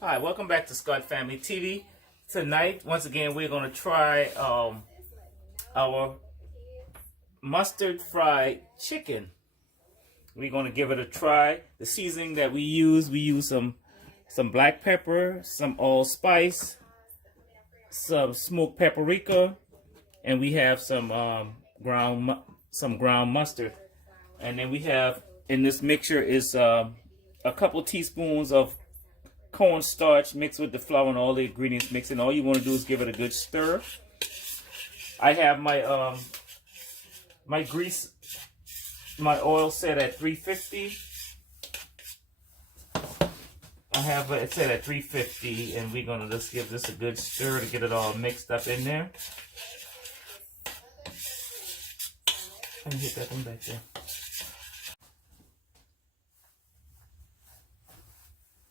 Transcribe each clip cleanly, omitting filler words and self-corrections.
Hi, welcome back to Scott Family TV. Tonight, once again, we're going to try our mustard fried chicken. We're going to give it a try. The seasoning that we use some black pepper, some allspice, some smoked paprika, and we have some ground mustard. And then we have in this mixture is a couple teaspoons of cornstarch mixed with the flour and all the ingredients mixed in. All you want to do is give it a good stir. I have my my grease, my oil set at 350. I have it set at 350, and we're gonna just give this a good stir to get it all mixed up in there. Let me hit that one back there.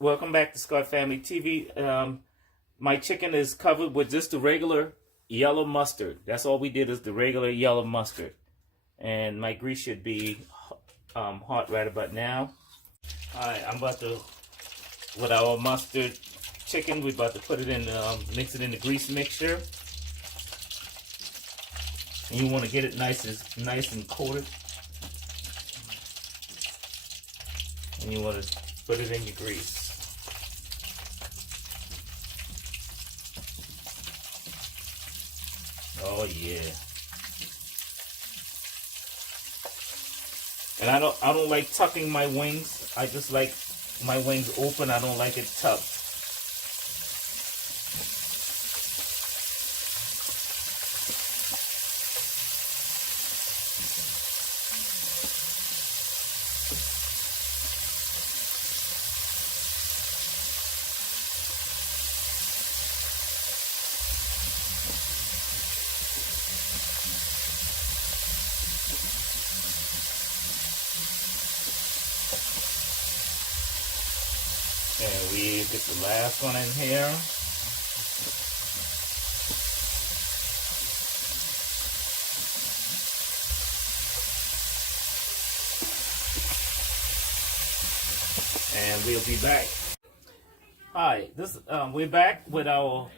Welcome back to Scott Family TV. My chicken is covered with just the regular yellow mustard. That's all we did is the regular yellow mustard. And my grease should be hot right about now. Alright, I'm about to, with our mustard chicken, we're about to put it in, mix it in the grease mixture. And you want to get it nice and coated. And you want to put it in your grease. Oh yeah. And I don't like tucking my wings. I just like my wings open. I don't like it tucked. And we get the last one in here. And we'll be back. Hi, we're back with our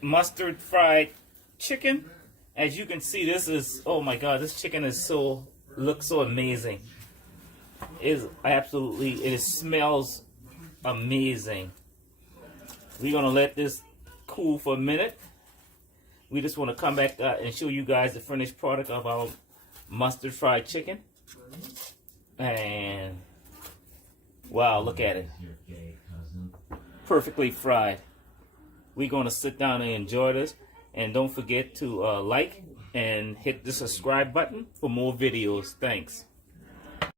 mustard fried chicken. As you can see, this is, oh my God, this chicken is looks so amazing. It smells amazing. We're gonna let this cool for a minute. We just want to come back and show you guys the finished product of our mustard fried chicken. And wow, look at it, perfectly fried. We're gonna sit down and enjoy this, and don't forget to like and hit the subscribe button for more videos. Thanks.